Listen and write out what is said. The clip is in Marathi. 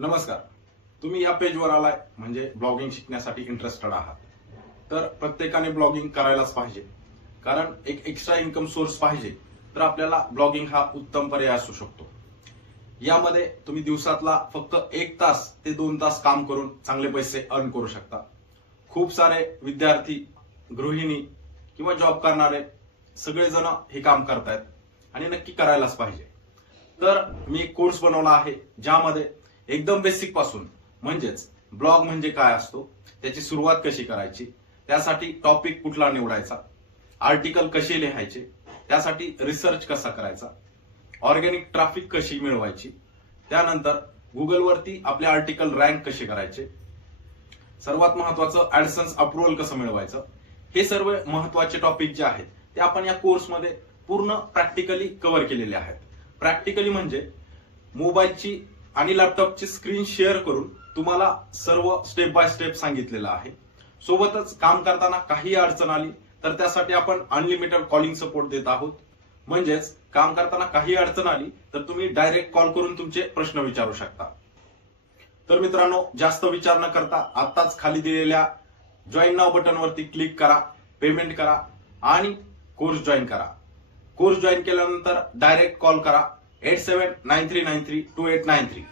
नमस्कार. तुम्ही या पेजवर आलाय म्हणजे ब्लॉगिंग शिकण्यासाठी इंटरेस्टेड आहात. तर प्रत्येकाने ब्लॉगिंग करायलाच पाहिजे, कारण एक एक्स्ट्रा इन्कम सोर्स पाहिजे. तर आपल्याला ब्लॉगिंग हा उत्तम पर्याय असू शकतो. यामध्ये तुम्ही दिवसातला फक्त 1 तास ते 2 तास काम करून चांगले पैसे अर्न करू शकता. खूप सारे विद्यार्थी, गृहिणी किंवा जॉब करणारे सगळेजण हे काम करतायत आणि नक्की करायलाच पाहिजे. तर मी एक कोर्स बनवला आहे, ज्यामध्ये एकदम बेसिक पासून म्हणजेच ब्लॉग म्हणजे काय असतो, त्याची सुरुवात कशी करायची, त्यासाठी टॉपिक कुठला निवडायचा, आर्टिकल कसे लिहायचे, त्यासाठी रिसर्च कसा करायचा, ऑर्गॅनिक ट्रॅफिक कशी मिळवायची, त्यानंतर गुगलवरती आपले आर्टिकल रँक कसे करायचे, सर्वात महत्वाचं ऍडसन्स अप्रुव्हल कसं मिळवायचं, हे सर्व महत्वाचे टॉपिक जे आहेत ते आपण या कोर्समध्ये पूर्ण प्रॅक्टिकली कव्हर केलेले आहेत. प्रॅक्टिकली म्हणजे मोबाईलची आणि लॅपटॉपची स्क्रीन शेअर करून तुम्हाला सर्व स्टेप बाय स्टेप सांगितलेलं आहे. सोबतच काम करताना काही अडचण आली तर त्यासाठी आपण अनलिमिटेड कॉलिंग सपोर्ट देत आहोत. म्हणजेच काम करताना काही अडचण आली तर तुम्ही डायरेक्ट कॉल करून तुमचे प्रश्न विचारू शकता. तर मित्रांनो, जास्त विचार न करता आत्ताच खाली दिलेल्या जॉईन नाव बटनवरती क्लिक करा, पेमेंट करा आणि कोर्स जॉईन करा. कोर्स जॉईन केल्यानंतर डायरेक्ट कॉल करा 8793932893.